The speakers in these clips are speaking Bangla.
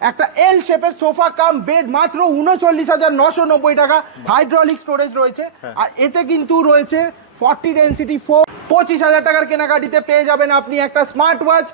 একটা এল শেপের সোফা কাম বেড মাত্র উনচল্লিশ হাজার নশো নব্বই টাকা। হাইড্রোলিক স্টোরেজ রয়েছে। আর এতে কিন্তু রয়েছে ফর্টি ডেন্সিটি ফোর পঁচিশ হাজার টাকার কেনাকাটিতে পেয়ে যাবেন আপনি একটা স্মার্ট ওয়াচ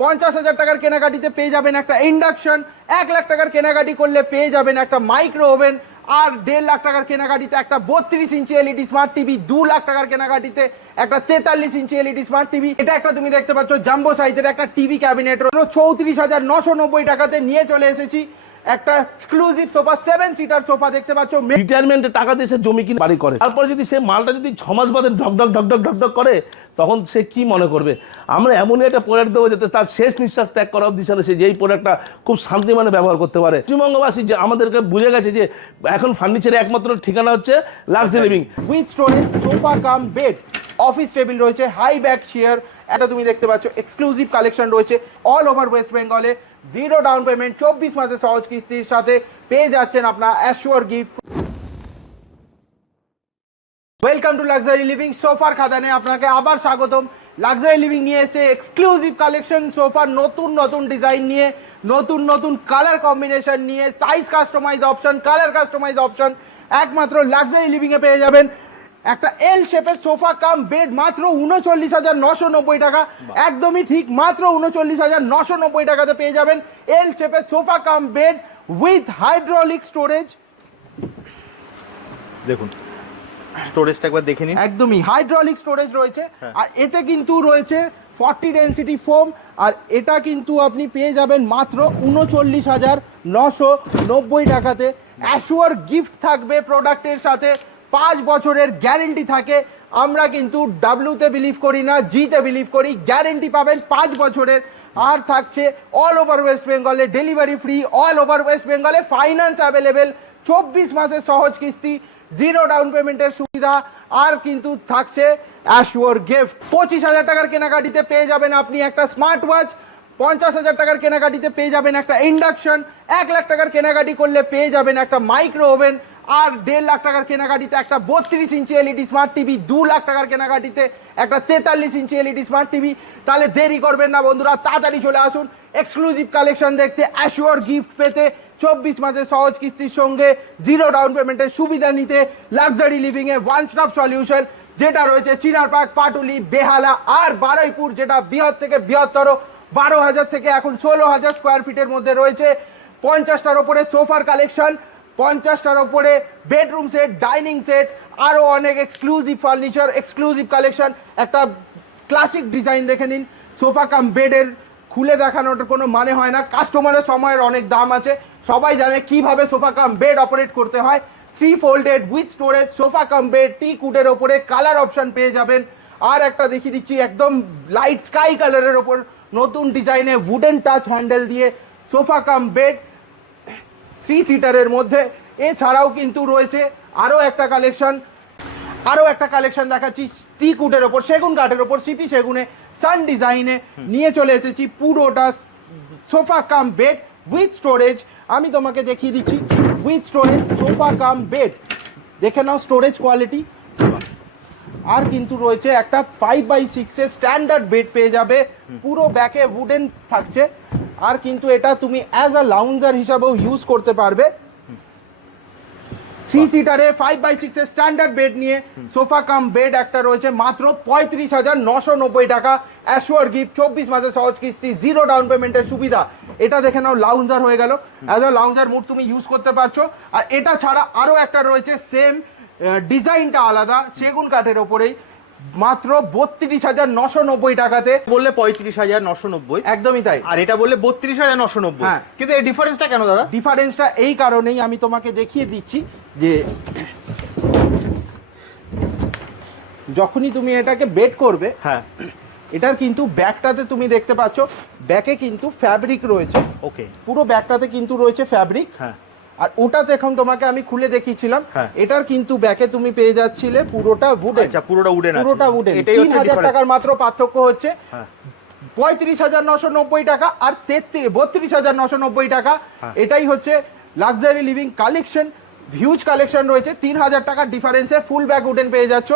পঞ্চাশ হাজার টাকার কেনাকাটিতে পেয়ে যাবেন একটা ইন্ডাকশন এক লাখ টাকার কেনাকাটি করলে পেয়ে যাবেন একটা মাইক্রো ওভেন আর দেড় লাখ টাকার কেনাকাটিতে একটা বত্রিশ ইঞ্চি এলইডি স্মার্ট টিভি দু লাখ টাকার কেনাকাটিতে একটা তেতাল্লিশ ইঞ্চি এলইডি স্মার্ট টিভি এটা একটা তুমি দেখতে পাচ্ছ জাম্বো সাইজের একটা টিভি ক্যাবিনেট চৌত্রিশ হাজার নশো নব্বই টাকাতে নিয়ে চলে এসেছি। একটা exclusive sofa seven seater sofa দেখতে পাচ্ছ। রিটায়ারমেন্টের টাকা দিয়ে সে জমি কিনে বাড়ি করে। তারপরে যদি সে মালটা যদি ছ মাস বাদে ঢক ঢক ঢক ঢক ঢক ঢক করে তখন সে কি মনে করবে? আমরা এমনই একটা প্রোডাক্ট দেবো যাতে তার শেষ নিঃশ্বাস ত্যাগ করা অবধি সে যেই প্রোডাক্টটা খুব শান্তি মানে ব্যবহার করতে পারে। পশ্চিমবঙ্গবাসী যে আমাদেরকে বুঝে গেছে যে এখন ফার্নিচারের একমাত্র ঠিকানা হচ্ছে luxury living with storage sofa cum bed office table রয়েছে হাই ব্যাক চেয়ার এটা তুমি দেখতে পাচ্ছ এক্সক্লুসিভ কালেকশন রয়েছে অল ওভার ওয়েস্ট বেঙ্গলে জিরো ডাউন পেমেন্ট চব্বিশ মাসের সহজ কিস্তির সাথে পেয়ে যাচ্ছেন আপনার assure gift welcome to luxury living সোফার খাদানে আপনাকে আবার স্বাগতম। লাক্সারি লিভিং নিয়ে এসে এক্সক্লুসিভ কালেকশন সোফার নতুন নতুন ডিজাইন নিয়ে, নতুন নতুন কালার কম্বিনেশন নিয়ে size customise option colour customise option একমাত্র লাক্সারি লিভিংয়ে পেয়ে যাবেন। একটা এল শেপের সোফা কাম বেড মাত্র উনচল্লিশ হাজার নশো নব্বই টাকা। একদমই ঠিক মাত্র উনচল্লিশ হাজার নশো নব্বই টাকাতে পেয়ে যাবেন এল শেপের sofa cum bed with hydraulic storage দেখুন স্টোরেজটা একবার দেখে নিন। একদমই হাইড্রোলিক স্টোরেজ রয়েছে। আর এতে কিন্তু রয়েছে ফর্টি ডেন্সিটি ফোম আর এটা কিন্তু আপনি পেয়ে যাবেন মাত্র উনচল্লিশ হাজার নশো নব্বই টাকাতে। অ্যাশুয়ার গিফট থাকবে প্রোডাক্টের সাথে। পাঁচ বছরের গ্যারেন্টি থাকে। আমরা কিন্তু ডাব্লিউতে বিলিভ করি না জিতে বিলিভ করি, গ্যারেন্টি পাবেন পাঁচ বছরের। আর থাকছে অল ওভার ওয়েস্ট বেঙ্গলে delivery free all over West বেঙ্গলে ফাইন্যান্স অ্যাভেলেবেল চব্বিশ মাসের সহজ কিস্তি জিরো ডাউন পেমেন্টের সুবিধা। আর কিন্তু থাকছে অ্যাশুয়ার গিফট পঁচিশ হাজার টাকার কেনাকাটিতে পেয়ে যাবেন আপনি একটা স্মার্ট ওয়াচ পঞ্চাশ হাজার টাকার কেনাকাটিতে পেয়ে যাবেন একটা ইন্ডাকশন এক লাখ টাকার কেনাকাটি করলে পেয়ে যাবেন একটা মাইক্রো ওভেন আর দেড় লাখ টাকার কেনাকাটিতে একটা বত্রিশ ইঞ্চি এলইডি স্মার্ট টিভি দু লাখ টাকার কেনাকাটিতে একটা তেতাল্লিশ ইঞ্চি এলইডি স্মার্ট টিভি তাহলে দেরি করবেন না বন্ধুরা, তাড়াতাড়ি চলে আসুন এক্সক্লুসিভ কালেকশন দেখতে অ্যাশুয়ার গিফট পেতে চব্বিশ মাসের সহজ কিস্তির সঙ্গে জিরো ডাউন পেমেন্টের সুবিধা নিতে luxury living a one stop solution যেটা রয়েছে চিনার পার্ক, পাটুলি, বেহালা আর বারুইপুর, যেটা বৃহৎ থেকে বৃহত্তর, বারো হাজার থেকে এখন ষোলো হাজার স্কোয়ার ফিটের মধ্যে রয়েছে। পঞ্চাশটার ওপরে সোফার কালেকশন পঞ্চাশটার ওপরে বেডরুম সেট ডাইনিং সেট আরও অনেক এক্সক্লুসিভ ফার্নিচার এক্সক্লুসিভ কালেকশন একটা ক্লাসিক ডিজাইন দেখে নিন। সোফা কাম বেডের খুলে দেখানোর কোনো মানে হয় না। কাস্টমারের সময়ের অনেক দাম আছে। সবাই জানে কীভাবে সোফা কাম বেড অপারেট করতে হয়। Three folded with storage sofa cum bed টি কুটের ওপরে কালার অপশান পেয়ে যাবেন। আর একটা দেখিয়ে দিচ্ছি, একদম লাইট স্কাই কালারের ওপর নতুন ডিজাইনে উডেন টাচ হ্যান্ডেল দিয়ে সোফা কাম বেড থ্রি সিটারের মধ্যে। এছাড়াও কিন্তু রয়েছে আরও একটা কালেকশন আরও একটা কালেকশন দেখাচ্ছি টি কুটের ওপর সেগুন কাঠের ওপর সিপি সেগুনে সান ডিজাইনে নিয়ে চলে এসেছি পুরোটা sofa cum bed with storage আমি তোমাকে দেখিয়ে দিচ্ছি with storage sofa cum bed দেখে নাও স্টোরেজ কোয়ালিটি আর কিন্তু রয়েছে একটা ফাইভ বাই সিক্সের স্ট্যান্ডার্ড বেড পেয়ে যাবে। পুরো ব্যাকে উডেন থাকছে। আর কিন্তু এটা তুমি অ্যাজ আ লাউঞ্জার হিসাবেও ইউজ করতে পারবে। থ্রি সিটারে ফাইভ বাই সিক্সের স্ট্যান্ডার্ড বেড নিয়ে সোফা কাম বেড একটা রয়েছে, মাত্র পঁয়ত্রিশ হাজার নশো নব্বই টাকা। অ্যাশোয়ার গিফট চব্বিশ মাসের সহজ কিস্তি জিরো ডাউন পেমেন্টের সুবিধা। এটা দেখে নাও লাউঞ্জার হয়ে গেল। অ্যাজ আ লাউঞ্জার মুড তুমি ইউজ করতে পারছ। আর এটা ছাড়া আরও একটা রয়েছে সেম ডিজাইনটা আলাদা, সেগুন কাঠের ওপরেই। মাত্র বত্রিশ হাজার নশো নব্বই টাকাতে। বললে পঁয়ত্রিশ হাজার নশো নব্বই। একদমই তাই। আর এটা বললে বত্রিশ হাজার নশো নব্বই। হ্যাঁ। কিন্তু এই ডিফারেন্সটা কেন দাদা? ডিফারেন্সটা এই কারণেই আমি তোমাকে দেখিয়ে দিচ্ছি যে যখনই তুমি এটাকে বেড করবে হ্যাঁ। এটার কিন্তু ব্যাকটাতে তুমি দেখতে পাচ্ছ ব্যাকে কিন্তু ফ্যাব্রিক রয়েছে। ওকে পুরো ব্যাকটাতে কিন্তু রয়েছে ফ্যাব্রিক হ্যাঁ। আর ওটাতে এখন তোমাকে আমি খুলে দেখিয়েছিলাম হ্যাঁ। এটার কিন্তু ব্যাকে তুমি পেয়ে যাচ্ছিলে পুরোটা উডেন আচ্ছা পুরোটা উডেন পুরোটা উডেন তিন হাজার। টাকার মাত্র পার্থক্য হচ্ছে। হ্যাঁ। পঁয়ত্রিশ হাজার নশো নব্বই টাকা আর তেত্রিশ বত্রিশ হাজার নশো নব্বই টাকা। হ্যাঁ। এটাই হচ্ছে luxury living collection huge collection রয়েছে। তিন হাজার টাকার ডিফারেন্সে ফুল ব্যাগ উডেন পেয়ে যাচ্ছ।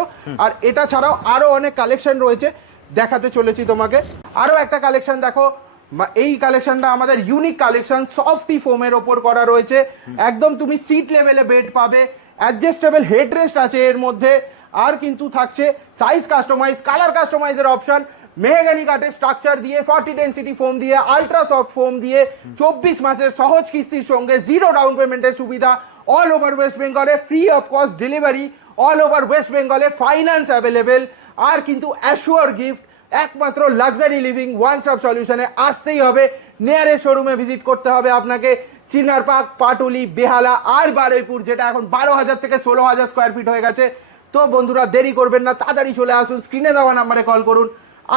আর এটা ছাড়াও আরও অনেক কালেকশন রয়েছে। দেখাতে চলেছি তোমাকে। আরও একটা কালেকশন দেখো। এই কালেকশনটা আমাদের ইউনিক কালেকশন সফটি ফোমের ওপর করা রয়েছে। একদম তুমি সিট লেভেলে বেড পাবে। অ্যাডজাস্টেবল হেডরেস্ট আছে এর মধ্যে। আর কিন্তু থাকছে সাইজ কাস্টমাইজ কালার কাস্টমাইজের অপশন মেহগানি কাঠের স্ট্রাকচার দিয়ে ফর্টি ডেন্সিটি ফোম দিয়ে আলট্রা সফট ফোম দিয়ে, চব্বিশ মাসের সহজ কিস্তির সঙ্গে জিরো ডাউন পেমেন্টের সুবিধা। অল ওভার ওয়েস্ট বেঙ্গলে free of cost delivery all over West বেঙ্গলে ফাইন্যান্স অ্যাভেলেবেল আর কিন্তু অ্যাসুয়ার গিফট একমাত্র লাক্সারি লিভিং ওয়ান স্টপ সলিউশনে আসতেই হবে। নিয়ারের শোরুমে ভিজিট করতে হবে আপনাকে। চিনার পার্ক, পাটুলি, বেহালা আর বারুইপুর, যেটা এখন বারো হাজার থেকে ষোলো হাজার স্কোয়ার ফিট হয়ে গেছে। তো বন্ধুরা, দেরি করবেন না, তাড়াতাড়ি চলে আসুন স্ক্রিনে দেওয়া নাম্বারে কল করুন।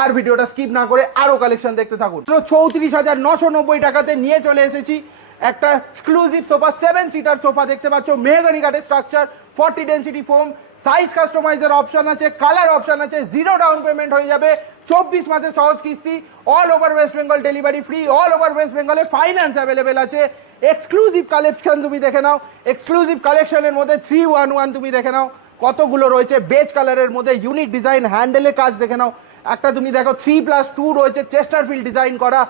আর ভিডিওটা স্কিপ না করে আরও কালেকশন দেখতে থাকুন। তো চৌত্রিশ হাজার নশো নব্বই টাকাতে নিয়ে চলে এসেছি একটা exclusive sofa seven seater sofa দেখতে পাচ্ছ। মেহগানি কাঠের structure forty density foam size কাস্টমাইজের option আছে কালার অপশন আছে জিরো ডাউন পেমেন্ট হয়ে যাবে। চব্বিশ মাসের সহজ কিস্তি all over West Bengal delivery free all over West বেঙ্গলে ফাইন্যান্স অ্যাভেলেবেল আছে। এক্সক্লুসিভ কালেকশন তুমি দেখে নাও। এক্সক্লুসিভ কালেকশনের মধ্যে থ্রি ওয়ান ওয়ান তুমি দেখে নাও। কতগুলো রয়েছে? বেজ কালারের মধ্যে ইউনিক ডিজাইন হ্যান্ডেলের কাজ দেখে নাও। একটা তুমি দেখো থ্রি প্লাস টু রয়েছে চেস্টারফিল্ড ডিজাইন করা।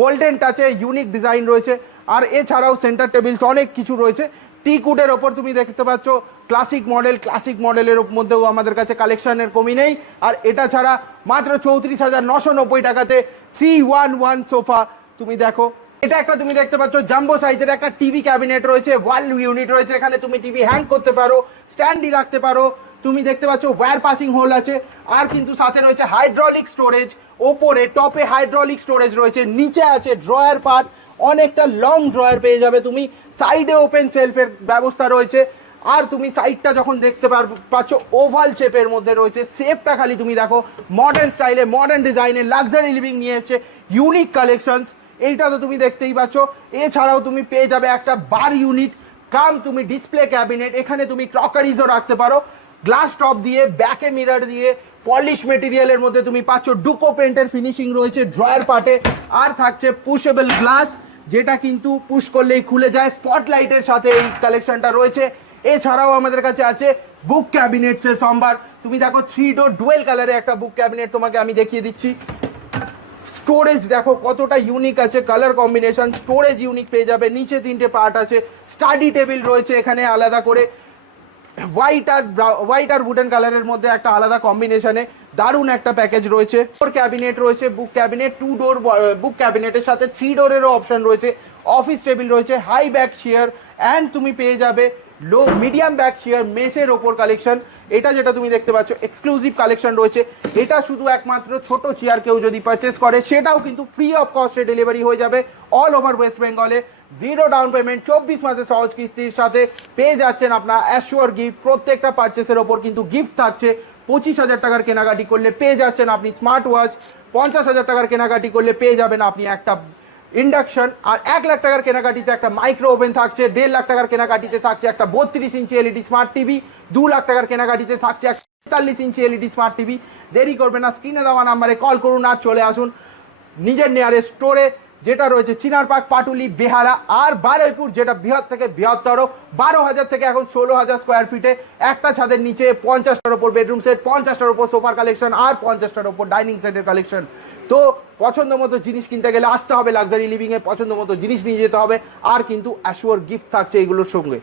গোল্ডেন টাচে ইউনিক ডিজাইন রয়েছে। আর এছাড়াও সেন্টার টেবিলস অনেক কিছু রয়েছে। টি কুডের ওপর তুমি দেখতে পাচ্ছ ক্লাসিক মডেল ক্লাসিক মডেলের মধ্যেও আমাদের কাছে কালেকশনের কমি নেই। আর এটা ছাড়া মাত্র চৌত্রিশ হাজার নশো নব্বই টাকাতে থ্রি ওয়ান ওয়ান সোফা তুমি দেখো। এটা একটা তুমি দেখতে পাচ্ছ জাম্বো সাইজের একটা টিভি ক্যাবিনেট রয়েছে ওয়াল ইউনিট রয়েছে, এখানে তুমি টিভি হ্যাং করতে পারো স্ট্যান্ডই রাখতে পারো। তুমি দেখতে পাচ্ছ ওয়্যার পাসিং হোল আছে, আর কিন্তু সাথে রয়েছে হাইড্রলিক স্টোরেজ ওপরে টপে হাইড্রলিক স্টোরেজ রয়েছে, নিচে আছে ড্রয়ার পার্ট অনেকটা লং ড্রয়ার পেয়ে যাবে তুমি। সাইডে ওপেন সেলফের ব্যবস্থা রয়েছে। আর তুমি সাইডটা যখন দেখতে পার পাচ্ছ ওভাল শেপের মধ্যে রয়েছে। শেপটা খালি তুমি দেখো মডার্ন স্টাইলে মডার্ন ডিজাইনে লাক্সারি লিভিং নিয়ে এসছে ইউনিক কালেকশনস এইটা তো তুমি দেখতেই পাচ্ছ। এছাড়াও তুমি পেয়ে যাবে একটা বার ইউনিট কাম তুমি ডিসপ্লে ক্যাবিনেট এখানে তুমি ক্রকারিজও রাখতে পারো। গ্লাস টপ দিয়ে ব্যাকে মিরর দিয়ে পলিশ মেটেরিয়ালের মধ্যে তুমি পাচ্ছ ডুকো পেন্টের ফিনিশিং রয়েছে, ড্রয়ার পার্টে। আর থাকছে পুশেবল গ্লাস, যেটা কিন্তু পুশ করলেই খুলে যায়। স্পটলাইটের সাথে এই কালেকশনটা রয়েছে। এছাড়াও আমাদের কাছে আছে বুক ক্যাবিনেটসের সম্ভার। তুমি দেখো থ্রি ডোর ডুয়েল কালারে একটা বুক ক্যাবিনেট তোমাকে আমি দেখিয়ে দিচ্ছি। স্টোরেজ দেখো কতটা ইউনিক আছে কালার কম্বিনেশন স্টোরেজ ইউনিক পেয়ে যাবে। নিচে তিনটে পার্ট আছে। স্টাডি টেবিল রয়েছে এখানে আলাদা করে। হোয়াইট আর হোয়াইট আর উডেন কালারের মধ্যে একটা আলাদা কম্বিনেশনে দারুণ একটা প্যাকেজ রয়েছে। ডোর ক্যাবিনেট রয়েছে book cabinet two door book ক্যাবিনেটের সাথে থ্রি ডোরেরও অপশন রয়েছে। অফিস টেবিল রয়েছে হাই ব্যাক চেয়ার অ্যান্ড তুমি পেয়ে যাবে লো মিডিয়াম ব্যাক চেয়ার মেসের ওপর কালেকশন এটা যেটা তুমি দেখতে পাচ্ছ এক্সক্লুসিভ কালেকশন রয়েছে। এটা শুধু একমাত্র ছোট চেয়ার কেউ যদি পারচেস করে, সেটাও কিন্তু ফ্রি অফ কস্টে ডেলিভারি হয়ে যাবে অল ওভার ওয়েস্ট বেঙ্গলে জিরো ডাউন পেমেন্ট চব্বিশ মাসে সহজ কিস্তির সাথে পেয়ে যাচ্ছেন আপনার অ্যাসিওর গিফট প্রত্যেকটা পারচেসের ওপর কিন্তু গিফট থাকছে। পঁচিশ হাজার টাকার কেনাকাটি করলে পেয়ে যাচ্ছেন আপনি স্মার্ট ওয়াচ পঞ্চাশ হাজার টাকার কেনাকাটি করলে পেয়ে যাবেন আপনি একটা ইন্ডাকশন আর এক লাখ টাকার কেনাকাটিতে একটা মাইক্রো ওভেন থাকছে, দেড় লাখ টাকার কেনাকাটিতে থাকছে একটা বত্রিশ ইঞ্চি এলইডি স্মার্ট টিভি দু লাখ টাকার কেনাকাটিতে থাকছে একটা তেতাল্লিশ ইঞ্চি এলইডি স্মার্ট টিভি দেরি করবেন না স্ক্রিনে দেওয়া নাম্বারে কল করুন আর চলে আসুন। নিজের নেয়ারের স্টোরে যেটা রয়েছে চিনার পার্ক, পাটুলি, বেহালা আর বারুইপুর যেটা বৃহৎ থেকে বৃহত্তর, বারো হাজার থেকে এখন ষোলো হাজার স্কোয়ার ফিটে একটা ছাদের নিচে পঞ্চাশটার ওপর বেডরুম সেট পঞ্চাশটার ওপর সোফার কালেকশন আর পঞ্চাশটার ওপর ডাইনিং সেটের কালেকশন তো পছন্দ মতো জিনিস কিনতে গেলে আসতে হবে লাক্সারি লিভিংয়ে পছন্দ মতো জিনিস নিয়ে যেতে হবে। আর কিন্তু অ্যাশুয়ার গিফট থাকছে এগুলোর সঙ্গে।